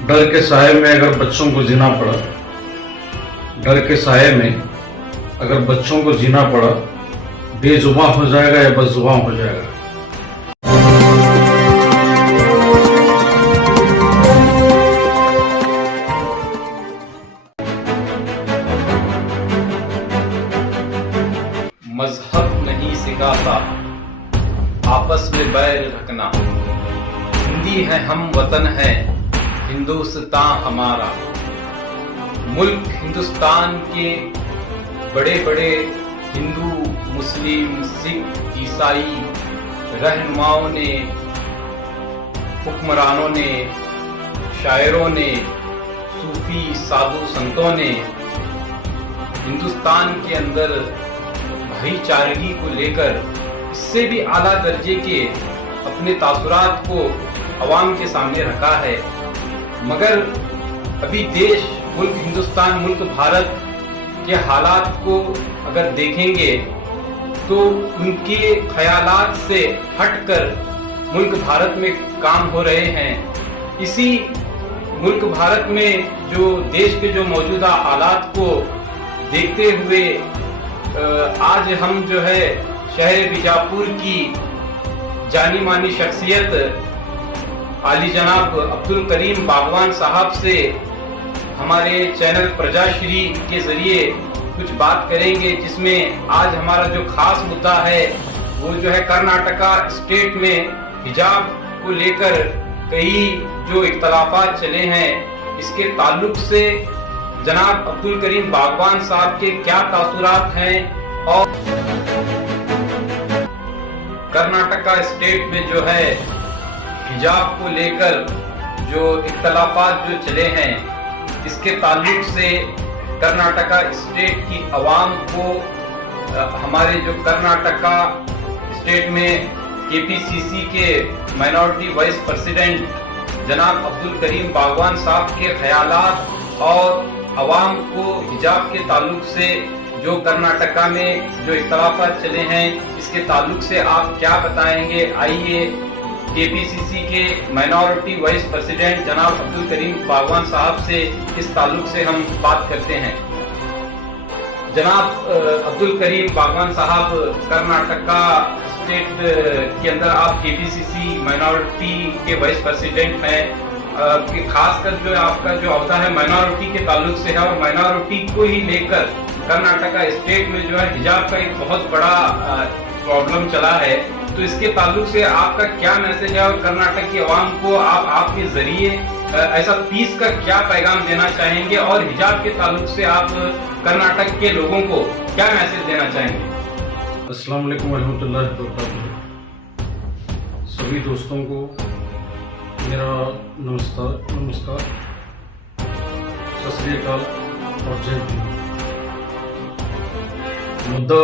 डर के साए में अगर बच्चों को जीना पड़ा, डर के साए में अगर बच्चों को जीना पड़ा, बेजुबां हो जाएगा या बदजुबां हो जाएगा। मजहब नहीं सिखाता आपस में बैर रखना, हिंदी है हम वतन है हिंदुस्तान हमारा। मुल्क हिंदुस्तान के बड़े बड़े हिंदू, मुस्लिम, सिख, ईसाई रहनुमाओं ने, हुक्मरानों ने, शायरों ने, सूफी साधु संतों ने हिंदुस्तान के अंदर भाईचारगी को लेकर इससे भी आला दर्जे के अपने तासुरात को अवाम के सामने रखा है। मगर अभी देश, मुल्क हिंदुस्तान, मुल्क भारत के हालात को अगर देखेंगे तो उनके ख्यालात से हटकर मुल्क भारत में काम हो रहे हैं। इसी मुल्क भारत में जो देश के जो मौजूदा हालात को देखते हुए आज हम जो है शहर बीजापुर की जानी मानी शख्सियत आली जनाब अब्दुल करीम बागवान साहब से हमारे चैनल प्रजाश्री के जरिए कुछ बात करेंगे, जिसमें आज हमारा जो खास मुद्दा है वो जो है कर्नाटका स्टेट में हिजाब को लेकर कई जो इख्तलाफात चले हैं, इसके ताल्लुक से जनाब अब्दुल करीम बागवान साहब के क्या तासुरात हैं और कर्नाटका स्टेट में जो है हिजाब को लेकर जो इख्तलाफात जो चले हैं, इसके ताल्लुक से कर्नाटका स्टेट की आवाम को हमारे जो कर्नाटका स्टेट में केपीसीसी के माइनॉरिटी वाइस प्रेसिडेंट जनाब अब्दुल करीम बागवान साहब के ख्यालात और अवाम को हिजाब के ताल्लुक से जो कर्नाटका में जो इख्तलाफात चले हैं, इसके ताल्लुक से आप क्या बताएंगे। आइए केपीसीसी के माइनॉरिटी वाइस प्रेसिडेंट जनाब अब्दुल करीम बागवान साहब से इस ताल्लुक से हम बात करते हैं। जनाब अब्दुल करीम बागवान साहब, कर्नाटका स्टेट के अंदर आप केपीसीसी माइनॉरिटी के वाइस प्रेसिडेंट हैं। खासकर जो आपका जो अहदा है माइनॉरिटी के ताल्लुक से है और माइनॉरिटी को ही लेकर कर्नाटका स्टेट में जो है हिजाब का एक बहुत बड़ा प्रॉब्लम चला है। तो इसके ताल्लुक से आपका क्या मैसेज है और कर्नाटक की आवाम को आप आपके जरिए ऐसा पीस का क्या पैगाम देना चाहेंगे और हिजाब के ताल्लुक से आप कर्नाटक के लोगों को क्या मैसेज देना चाहेंगे। अस्सलाम वालेकुम रहमतुल्लाहि व बरकातुहू। सभी दोस्तों को मेरा नमस्कार, सत श्री अकाल और जय हिंद। मुद्दा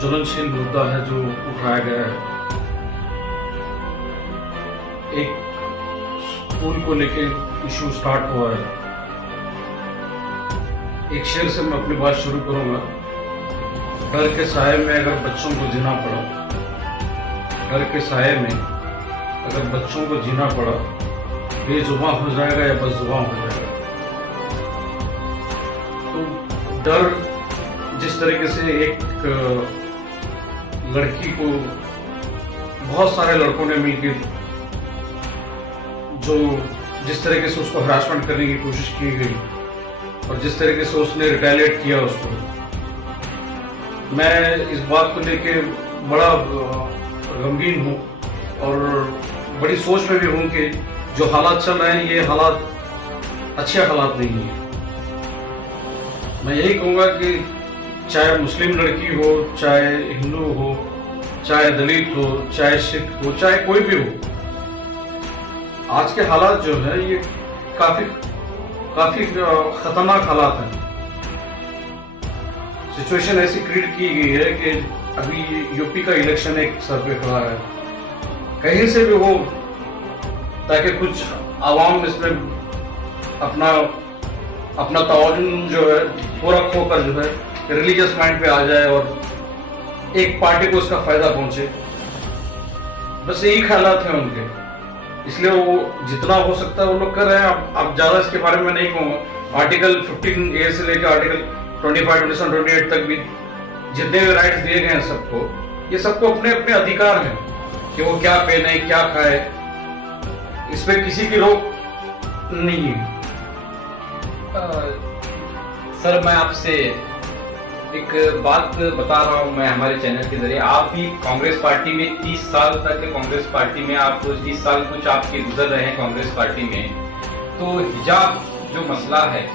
ज्वलनशील मुद्दा है जो उठाया गया है। एक स्कूल को लेके इशू स्टार्ट हुआ है। एक शेर से मैं अपनी बात शुरू करूंगा। डर के साए में अगर बच्चों को जीना पड़ा, डर के साए में अगर बच्चों को जीना पड़ा, बेजुबां हो जाएगा या बदजुबां हो जाएगा। तो डर जिस तरीके से एक लड़की को बहुत सारे लड़कों ने मिलकर जो जिस तरीके से उसको हरासमेंट करने की कोशिश की गई और जिस तरीके से उसने रिटेलिएट किया उसको, मैं इस बात को लेके बड़ा गमगीन हूँ और बड़ी सोच में भी हूँ कि जो हालात चल रहे हैं ये हालात अच्छे हालात नहीं है। मैं यही कहूँगा कि चाहे मुस्लिम लड़की हो, चाहे हिंदू हो, चाहे दलित हो, चाहे सिख हो, चाहे कोई भी हो, आज के हालात जो है ये काफी खतरनाक हालात हैं। सिचुएशन ऐसी क्रिएट की गई है कि अभी यूपी का इलेक्शन एक सर पे खड़ा है, कहीं से भी हो, ताकि कुछ आवाम इसमें अपना तवज्जो जो है पूरा खोकर जो है रिलीजियस माइंड पे आ जाए और एक पार्टी को उसका फायदा पहुंचे। बस यही ख्यालात हैं उनके। इसलिए वो जितना हो सकता है वो लोग कर रहे हैं। अब ज़्यादा इसके बारे में नहीं कहूँगा। आर्टिकल 15A से लेकर आर्टिकल 25, 27, 28 तक भी जितने भी राइट्स दिए गए हैं सबको, ये सबको अपने अपने अधिकार हैं कि वो क्या पहने, क्या खाए, इसमें किसी की रोक नहीं है। सर, मैं आपसे एक बात बता रहा हूँ मैं हमारे चैनल के जरिए। आप भी कांग्रेस पार्टी में 30 साल तक कांग्रेस पार्टी में, आप 30 साल कुछ आपके गुजर रहे हैं कांग्रेस पार्टी में, तो हिजाब जो मसला है,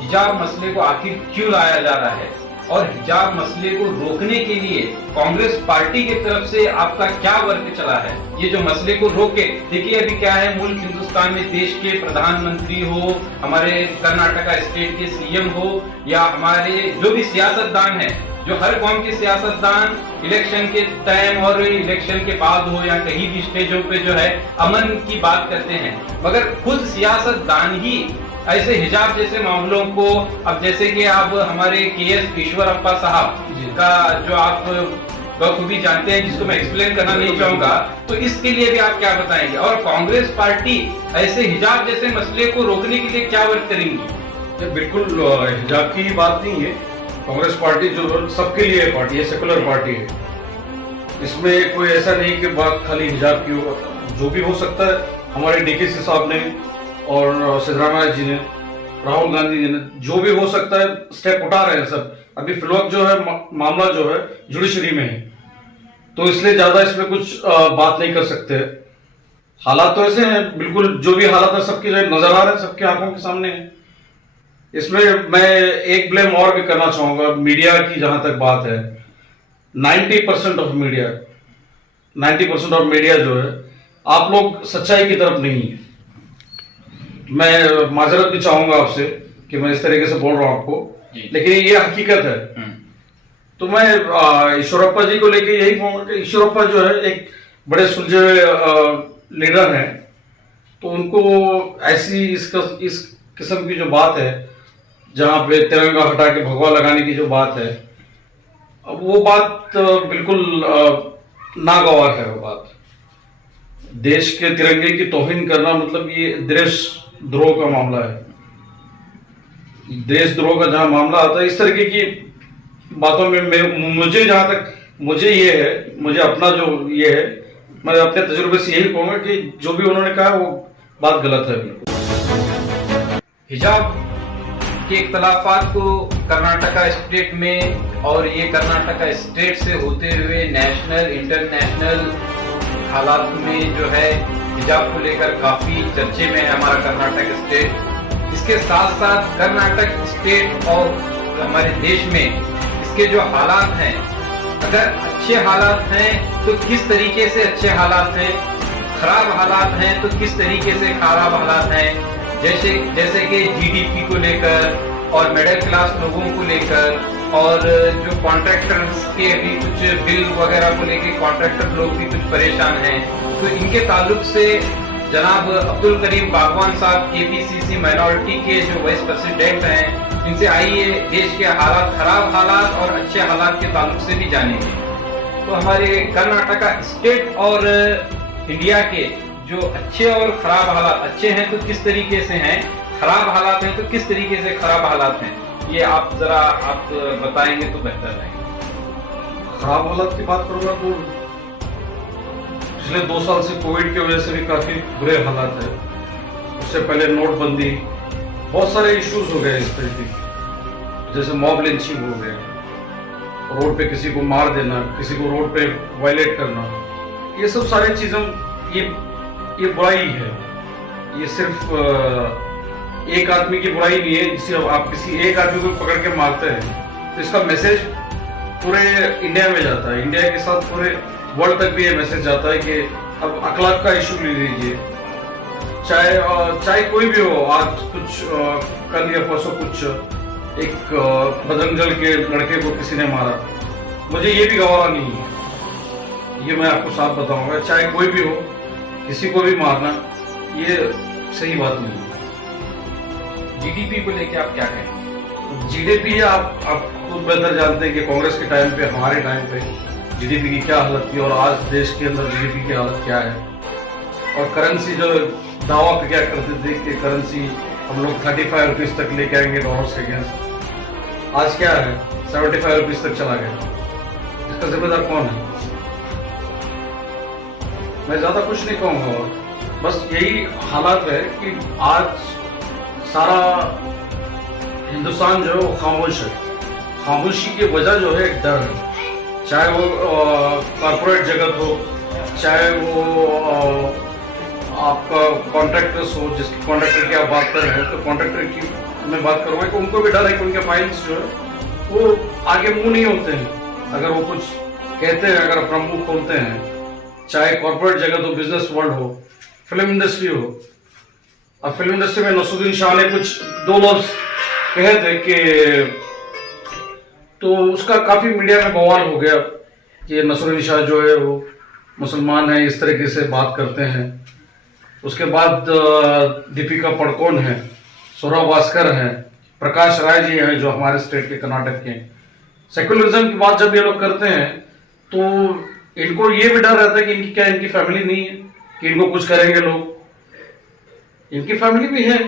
हिजाब मसले को आखिर क्यों लाया जा रहा है और हिजाब मसले को रोकने के लिए कांग्रेस पार्टी की तरफ से आपका क्या वर्क चला है? ये जो मसले को रोके, देखिए अभी क्या है, मुल्क हिंदुस्तान में देश के प्रधानमंत्री हो, हमारे कर्नाटका स्टेट के सीएम हो, या हमारे जो भी सियासतदान है, जो हर कौम के सियासतदान इलेक्शन के टाइम और इलेक्शन के बाद हो या कहीं भी स्टेजों पे जो है अमन की बात करते हैं, मगर खुद सियासतदान ही ऐसे हिजाब जैसे मामलों को, अब जैसे कि आप हमारे KS ईश्वरप्पा साहब का जो आप बखूबी जानते हैं, जिसको मैं एक्सप्लेन करना नहीं चाहूंगा, तो इसके लिए भी आप क्या बताएंगे? और कांग्रेस पार्टी ऐसे हिजाब जैसे मसले को रोकने के लिए क्या वर्क करेंगी? बिल्कुल हिजाब की बात नहीं है। कांग्रेस पार्टी जो सबके लिए पार्टी है, सेकुलर पार्टी है, इसमें कोई ऐसा नहीं कि बात खाली हिजाब की हो। जो भी हो सकता है, हमारे DKC साहब ने और सिद्धरामैया जी ने, राहुल गांधी जी ने, जो भी हो सकता है स्टेप उठा रहे हैं सब। अभी फिलहाल जो है मामला जो है जुडिशरी में है, तो इसलिए ज्यादा इसमें कुछ बात नहीं कर सकते। हालात तो ऐसे हैं, बिल्कुल जो भी हालात है सबके नजर आ रहे हैं, सबकी आंखों के सामने है। इसमें मैं एक ब्लेम और भी करना चाहूंगा मीडिया की। जहां तक बात है, 90% ऑफ मीडिया जो है, आप लोग सच्चाई की तरफ नहीं है। मैं माजरत भी चाहूंगा आपसे कि मैं इस तरीके से बोल रहा हूं आपको, लेकिन ये हकीकत है। तो मैं ईश्वरप्पा जी को लेके यही कहूंगा कि ईश्वरप्पा जो है एक बड़े सुलझे हुए लीडर हैं, तो उनको ऐसी इस किस्म की जो बात है, जहां पे तिरंगा हटा के भगवा लगाने की जो बात है, अब वो बात बिल्कुल नागवार है। वो बात देश के तिरंगे की तौहीन करना, मतलब ये देशद्रोह का मामला है। देशद्रोह का जहां मामला आता है, इस तरीके की बातों में मुझे जहां तक मुझे ये है, मुझे अपना जो ये है, मैं अपने तजुर्बे से यही कहूंगा कि जो भी उन्होंने कहा वो बात गलत है। हिजाब के इख्तलाफात को कर्नाटका स्टेट में, और ये कर्नाटका स्टेट से होते हुए नेशनल इंटरनेशनल हालात में जो है हिजाब को लेकर काफी चर्चे में है हमारा कर्नाटक स्टेट। इसके साथ साथ कर्नाटक स्टेट और हमारे देश में इसके जो हालात हैं, अगर अच्छे हालात हैं तो किस तरीके से अच्छे हालात हैं, खराब हालात हैं तो किस तरीके से खराब हालात हैं। जैसे कि GDP को लेकर और मिडिल क्लास लोगों को लेकर, और जो कॉन्ट्रैक्टर्स के भी कुछ बिल वगैरह को लेकर कॉन्ट्रैक्टर लोग भी कुछ परेशान हैं। तो इनके ताल्लुक से जनाब अब्दुल करीम बागवान साहब KPCC माइनॉरिटी के जो वाइस प्रेसिडेंट हैं, इनसे आइए देश के हालात, खराब हालात और अच्छे हालात के ताल्लुक से भी जानेंगे। तो हमारे कर्नाटका स्टेट और इंडिया के जो अच्छे और खराब हालात, अच्छे हैं तो किस तरीके से हैं, खराब हालात हैं तो किस तरीके से खराब हालात हैं, ये आप जरा बताएंगे तो बेहतर रहेगा। खराब हालात की बात करूंगा तो पिछले 2 साल से कोविड की वजह से भी काफी बुरे हालात है। उससे पहले नोटबंदी, बहुत सारे इश्यूज हो गए इस तरीके के, जैसे मॉब लिंचिंग हो गया, रोड पे किसी को मार देना, किसी को रोड पे वायलेट करना, ये सब सारी चीजें ये बुराई है। ये सिर्फ एक आदमी की बुराई नहीं है। जिसे आप किसी एक आदमी को पकड़ के मारते हैं तो इसका मैसेज पूरे इंडिया में जाता है, इंडिया के साथ पूरे वर्ल्ड तक भी ये मैसेज जाता है कि अब अखलाक का इशू ले लीजिए, चाहे कोई भी हो। आज कुछ कल या परसों कुछ एक बजरंग दल के लड़के को किसी ने मारा, मुझे ये भी गवारा नहीं है, ये मैं आपको साफ बताऊंगा। चाहे कोई भी हो, किसी को भी मारना ये सही बात नहीं है। GDP को लेके आप क्या कहें? GDP आप खुद बेहतर जानते हैं कि कांग्रेस के टाइम पे, हमारे टाइम पे GDP की क्या हालत थी और आज देश के अंदर GDP की हालत क्या है। और करेंसी जो दावा क्या करते थे कि करेंसी हम लोग 35 रुपीज तक लेके आएंगे डॉलर्स के अगेंस्ट, आज क्या है 75 रुपीज तक चला गया। इसका जिम्मेदार कौन है? मैं ज्यादा कुछ नहीं कहूँगा, और बस यही हालात है कि आज सारा हिंदुस्तान जो है वो खामोश है। खामोशी की वजह जो है डर है, चाहे वो कॉर्पोरेट जगत हो, चाहे वो आपका कॉन्ट्रैक्टर्स हो, जिसकी कॉन्ट्रैक्टर की आप बात कर रहे हैं, तो कॉन्ट्रैक्टर की मैं बात करूँगा कि उनको भी डर है कि उनके फाइल्स जो है वो आगे मुंह नहीं होते हैं। अगर वो कुछ कहते हैं, अगर अपना मुंह खोलते हैं, चाहे कॉर्पोरेट जगत हो, बिजनेस वर्ल्ड हो, फिल्म इंडस्ट्री हो। अब फिल्म इंडस्ट्री में नसरुद्दीन शाह ने कुछ दो लफ्ज कहे थे कि, तो उसका काफी मीडिया में बवाल हो गया कि नसरुद्दीन शाह जो है वो मुसलमान है, इस तरीके से बात करते हैं। उसके बाद दीपिका पड़कोन है, सौरभ भास्कर है, प्रकाश राय जी हैं जो हमारे स्टेट के कर्नाटक के। सेकुलरिज्म की बात जब ये लोग करते हैं तो इनको ये भी डर रहता है कि इनकी फैमिली नहीं है कि इनको कुछ करेंगे लोग। इनकी फैमिली भी है,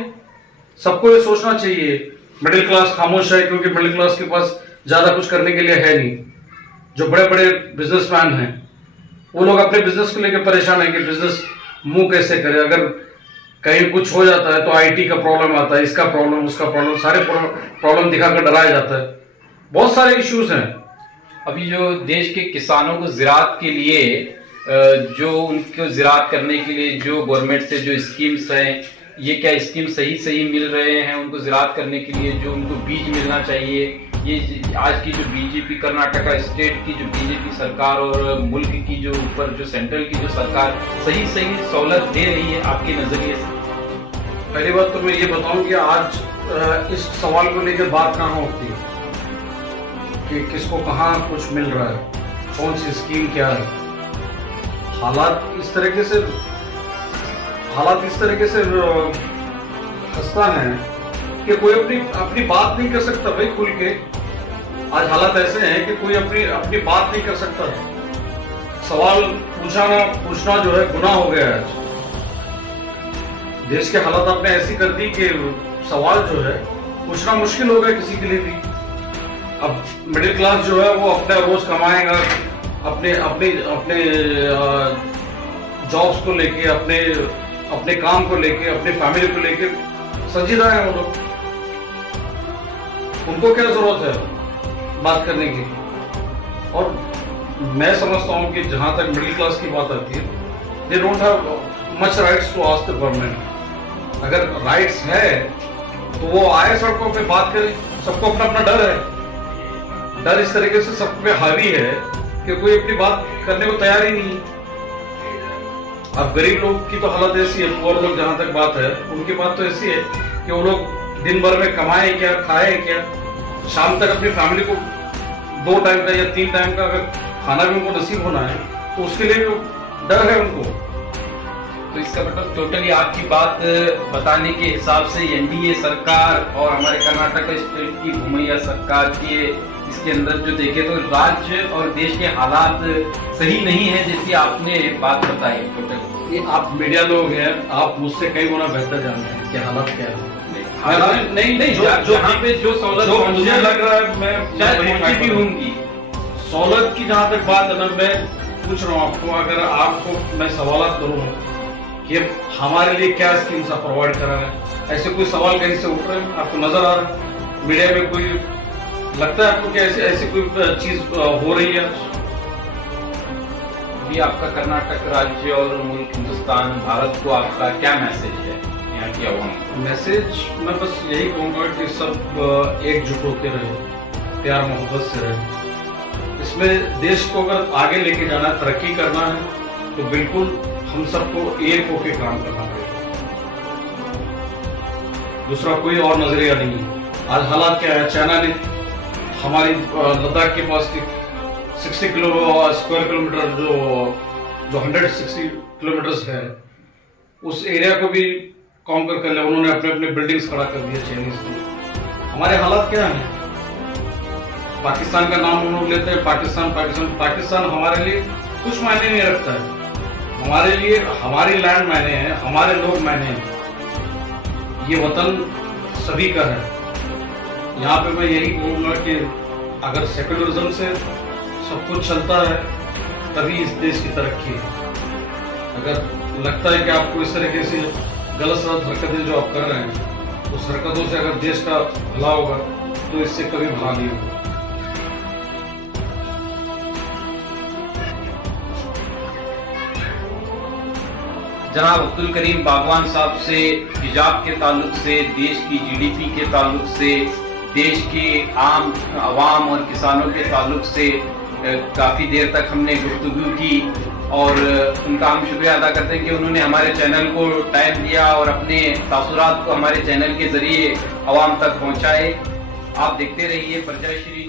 सबको ये सोचना चाहिए। मिडिल क्लास खामोश है क्योंकि मिडिल क्लास के पास ज्यादा कुछ करने के लिए है नहीं। जो बड़े बड़े बिजनेसमैन हैं वो लोग अपने बिजनेस को लेकर परेशान है कि बिजनेस मुंह कैसे करे। अगर कहीं कुछ हो जाता है तो आईटी का प्रॉब्लम आता है, इसका प्रॉब्लम, उसका प्रॉब्लम, सारे प्रॉब्लम दिखाकर डराया जाता है। बहुत सारे इश्यूज हैं। अभी जो देश के किसानों को ज़राअत के लिए जो उनको ज़राअत करने के लिए जो गवर्नमेंट से जो स्कीम्स हैं, ये क्या स्कीम सही मिल रहे हैं उनको ज़राअत करने के लिए? जो उनको बीज मिलना चाहिए, ये आज की जो बीजेपी कर्नाटका स्टेट की जो बीजेपी सरकार और मुल्क की जो ऊपर जो सेंट्रल की जो सरकार सही सहूलत दे रही है आपके नजरिए से? पहली बात तो मैं ये बताऊं कि आज इस सवाल को लेकर बात कहाँ होती है कि किसको कहाँ कुछ मिल रहा है, कौन सी स्कीम क्या है। हालात इस तरीके से खस्ता है कि कोई अपनी बात नहीं कर सकता भाई खुल के। आज हालात ऐसे हैं कि कोई अपनी बात नहीं कर सकता। सवाल पूछना जो है गुनाह हो गया है आज। देश के हालात आपने ऐसी कर दी कि सवाल जो है पूछना मुश्किल हो गया किसी के लिए भी। अब मिडिल क्लास जो है वो अपना रोज कमाएगा, अपने जॉब्स को लेके, अपने काम को लेके, अपने फैमिली को लेके संजीदा है वो लोग। उनको क्या जरूरत है बात करने की? और मैं समझता हूं कि जहां तक मिडिल क्लास की बात आती है, they don't have much rights to ask the government. अगर राइट्स है तो वो आए सड़कों पे बात करें। सबको अपना अपना डर है। डर इस तरीके से सब पे हावी है कि कोई अपनी बात करने को तैयार ही नहीं। अब गरीब लोग की तो हालत ऐसी है, पुअर लोग जहां तक बात है, उनकी बात तो ऐसी है कि वो लोग दिन भर में कमाए क्या, खाए क्या, शाम तक अपनी फैमिली को 2 टाइम का या 3 टाइम का अगर खाना भी उनको नसीब होना है तो उसके लिए भी डर है उनको। तो इसका मतलब टोटली आपकी बात बताने के हिसाब से एनडीए सरकार और हमारे कर्नाटक स्टेट की भूमैया सरकार के इसके अंदर जो देखे तो राज्य और देश के हालात सही नहीं है जैसी आपने बात बताई। टोटल ये आप मीडिया लोग हैं, आप मुझसे कई गुना बेहतर जानते हैं कि हालात क्या है। हालात नहीं जहाँ पे जो सहूलत मुझे लग रहा है मैं शायद भी होंगी। सहूलत की जहाँ तक बात है ना, मैं पूछ रहा हूँ आपको, अगर आपको मैं सवाल करूँ कि हमारे लिए क्या स्कीम सा प्रोवाइड करा है, ऐसे कोई सवाल कहीं से उठ रहे हैं आपको नजर आ रहा है? मीडिया में कोई लगता है आपको कि ऐसी कोई चीज हो रही है? भी आपका कर्नाटक राज्य और मुल्क हिंदुस्तान भारत को आपका क्या मैसेज है यहाँ की आवाम? मैसेज मैं बस यही कहूँगा कि सब एकजुट होते रहे, प्यार मोहब्बत से रहे। इसमें देश को अगर आगे लेके जाना है, तरक्की करना है, तो बिल्कुल हम सबको एक होके काम करना पड़ेगा। दूसरा कोई और नजरिया नहीं है। आज हालात क्या है, चाइना ने हमारी लद्दाख के पास 60 स्क्वायर किलोमीटर जो 160 किलोमीटर है, उस एरिया को भी कॉन्कर कर लिया उन्होंने। अपने बिल्डिंग्स खड़ा कर दिया चाइनीज ने। हमारे हालात क्या है? पाकिस्तान का नाम हम लोग लेते हैं, पाकिस्तान हमारे लिए कुछ मायने नहीं रखता है। हमारे लिए हमारी लैंड मायने हैं, हमारे लोग मायने हैं। ये वतन सभी का है। यहाँ पे मैं यही बोलूँगा कि अगर सेकुलरिज्म से सब कुछ चलता है तभी इस देश की तरक्की है। अगर लगता है कि आपको इस तरीके से गलत सलत हरकतें जो आप कर रहे हैं, उस हरकतों से अगर देश का भला होगा तो इससे कभी भला नहीं होगा। जनाब अब्दुल करीम बागवान साहब से हिजाब के ताल्लुक से, देश की जीडीपी के ताल्लुक से, देश के आम आवाम और किसानों के ताल्लुक से काफ़ी देर तक हमने गुफ्तगू की और उनका हम शुक्रिया अदा करते हैं कि उन्होंने हमारे चैनल को टाइम दिया और अपने तासुरात को हमारे चैनल के ज़रिए आवाम तक पहुँचाए। आप देखते रहिए प्रजा श्री।